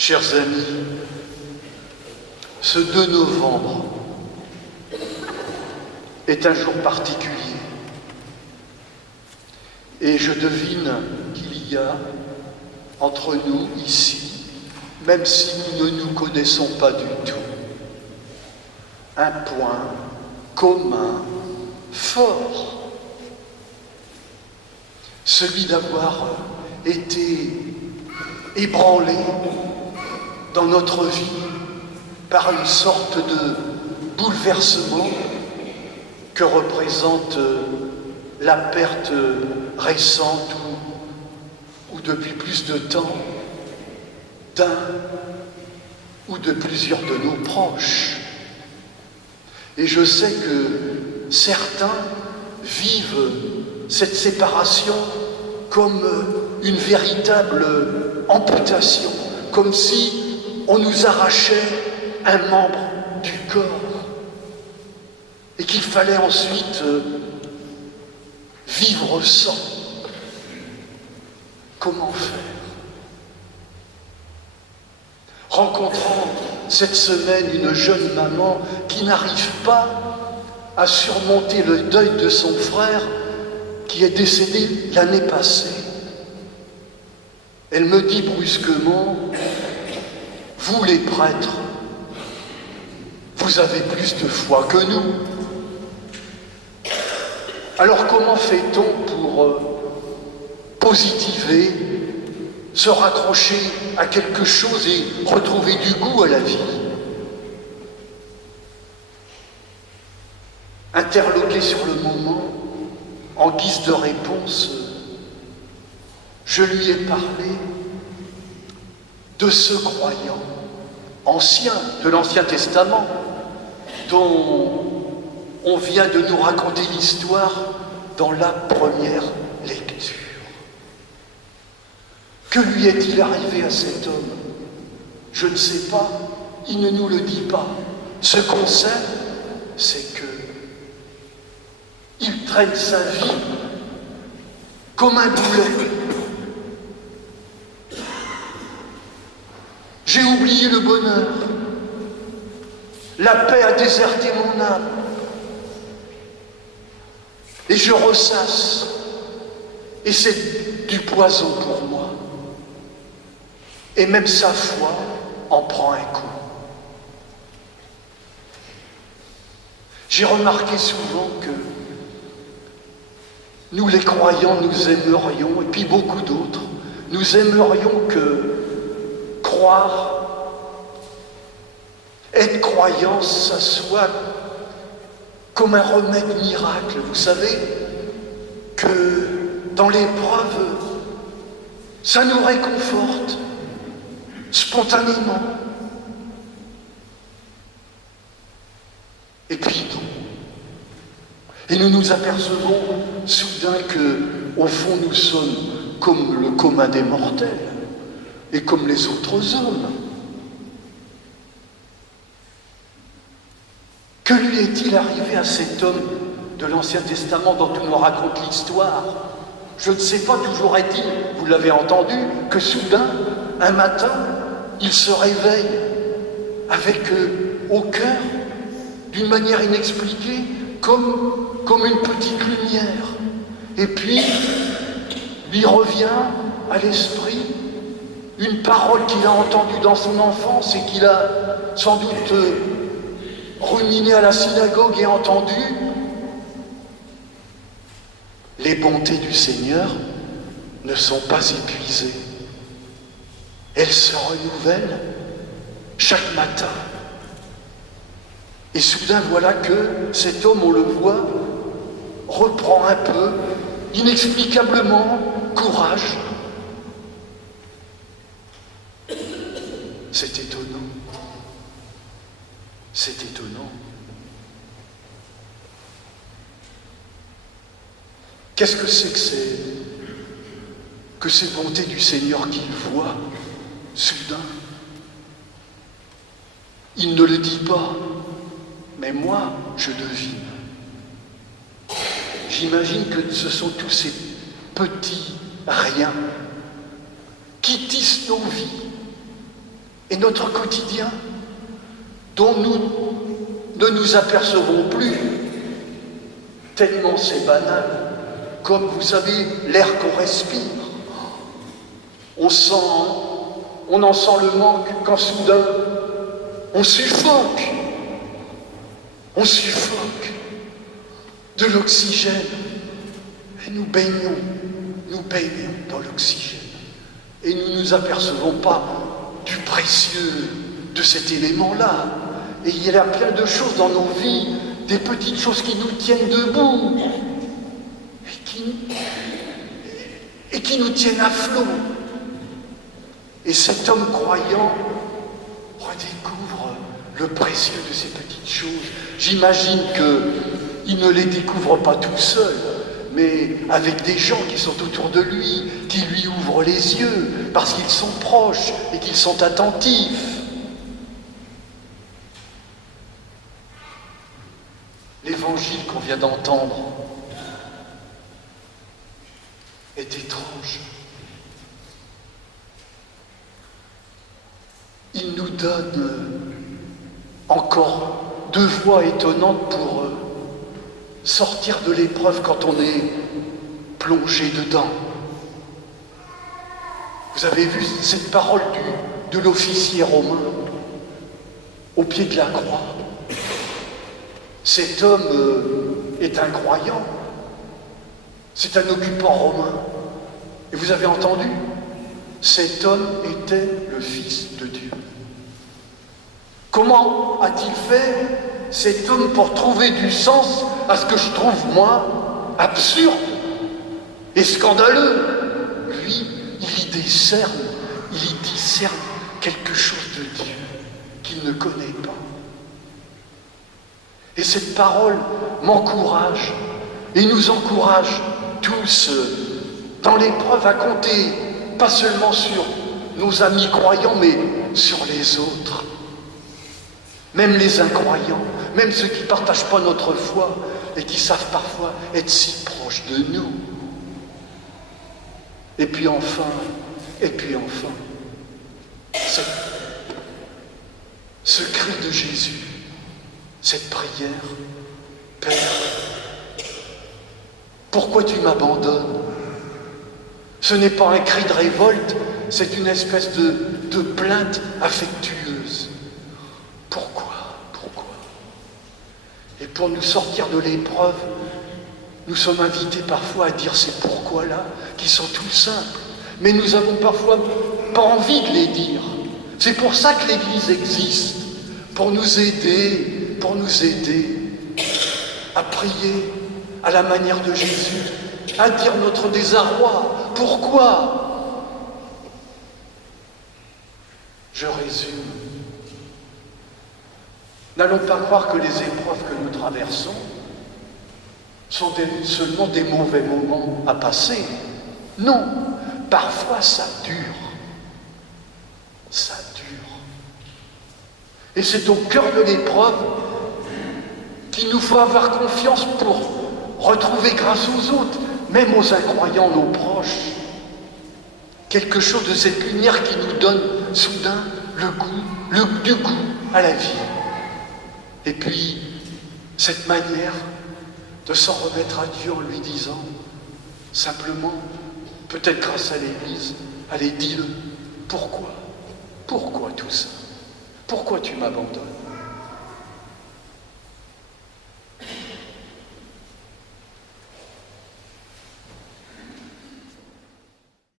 Chers amis, ce 2 novembre est un jour particulier et je devine qu'il y a entre nous ici, même si nous ne nous connaissons pas du tout, un point commun fort, celui d'avoir été ébranlé dans notre vie par une sorte de bouleversement que représente la perte récente ou depuis plus de temps d'un ou de plusieurs de nos proches. Et je sais que certains vivent cette séparation comme une véritable amputation, comme si on nous arrachait un membre du corps et qu'il fallait ensuite vivre sans. Comment faire? Rencontrant cette semaine une jeune maman qui n'arrive pas à surmonter le deuil de son frère qui est décédé l'année passée, elle me dit brusquement: vous les prêtres, vous avez plus de foi que nous. Alors comment fait-on pour positiver, se raccrocher à quelque chose et retrouver du goût à la vie? Interloqué sur le moment, en guise de réponse, je lui ai parlé de ce croyant ancien, de l'Ancien Testament, dont on vient de nous raconter l'histoire dans la première lecture. Que lui est-il arrivé à cet homme? Je ne sais pas, il ne nous le dit pas. Ce qu'on sait, c'est que il traîne sa vie comme un boulet. J'ai oublié le bonheur. La paix a déserté mon âme. Et je ressasse. Et c'est du poison pour moi. Et même sa foi en prend un coup. J'ai remarqué souvent que nous les croyants, nous aimerions, et puis beaucoup d'autres, nous aimerions que croire, être croyant, ça soit comme un remède miracle. Vous savez que dans l'épreuve, ça nous réconforte spontanément. Et puis non. Et nous nous apercevons soudain que, au fond, nous sommes comme le commun des mortels et comme les autres hommes. Que lui est-il arrivé à cet homme de l'Ancien Testament dont on nous raconte l'histoire? Je ne sais pas, toujours est-il, vous l'avez entendu, que soudain, un matin, il se réveille avec au cœur, d'une manière inexpliquée, comme une petite lumière. Et puis, lui revient à l'esprit une parole qu'il a entendue dans son enfance et qu'il a sans doute ruminé à la synagogue et entendu. Les bontés du Seigneur ne sont pas épuisées. Elles se renouvellent chaque matin. Et soudain, voilà que cet homme, on le voit, reprend un peu, inexplicablement, courage. C'est étonnant. C'est étonnant. Qu'est-ce que c'est que ces bontés du Seigneur qu'il voit soudain? Il ne le dit pas, mais moi, je devine. J'imagine que ce sont tous ces petits riens qui tissent nos vies, et notre quotidien, dont nous ne nous apercevons plus, tellement c'est banal, comme vous savez l'air qu'on respire. On en sent le manque quand soudain on suffoque de l'oxygène et nous baignons dans l'oxygène et nous ne nous apercevons pas du précieux de cet élément-là. Et il y a plein de choses dans nos vies, des petites choses qui nous tiennent debout et qui nous tiennent à flot. Et cet homme croyant redécouvre le précieux de ces petites choses. J'imagine qu'il ne les découvre pas tout seul, mais avec des gens qui sont autour de lui, qui lui ouvrent les yeux, parce qu'ils sont proches et qu'ils sont attentifs. L'évangile qu'on vient d'entendre est étrange. Il nous donne encore deux voies étonnantes pour sortir de l'épreuve quand on est plongé dedans. Vous avez vu cette parole de l'officier romain au pied de la croix. Cet homme est un croyant, c'est un occupant romain. Et vous avez entendu? Cet homme était le Fils de Dieu. Comment a-t-il fait, cet homme, pour trouver du sens à ce que je trouve, moi, absurde et scandaleux? Lui, il y discerne quelque chose de Dieu qu'il ne connaît pas. Et cette parole m'encourage et nous encourage tous dans l'épreuve à compter pas seulement sur nos amis croyants, mais sur les autres. Même les incroyants, même ceux qui ne partagent pas notre foi et qui savent parfois être si proches de nous. Et puis enfin, ce cri de Jésus, cette prière, Père, pourquoi tu m'abandonnes? Ce n'est pas un cri de révolte, c'est une espèce de plainte affectueuse. Pourquoi? Et pour nous sortir de l'épreuve, nous sommes invités parfois à dire ces pourquoi-là, qui sont tout simples, mais nous avons parfois pas envie de les dire. C'est pour ça que l'Église existe, pour nous aider à prier à la manière de Jésus, à dire notre désarroi. Pourquoi? Je résume. N'allons pas croire que les épreuves que nous traversons sont seulement des mauvais moments à passer. Non, parfois ça dure. Ça dure. Et c'est au cœur de l'épreuve qu'il nous faut avoir confiance pour retrouver grâce aux autres, même aux incroyants, nos proches, quelque chose de cette lumière qui nous donne soudain du goût à la vie. Et puis, cette manière de s'en remettre à Dieu en lui disant, simplement, peut-être grâce à l'Église, allez, dis-le, pourquoi tout ça? Pourquoi tu m'abandonnes?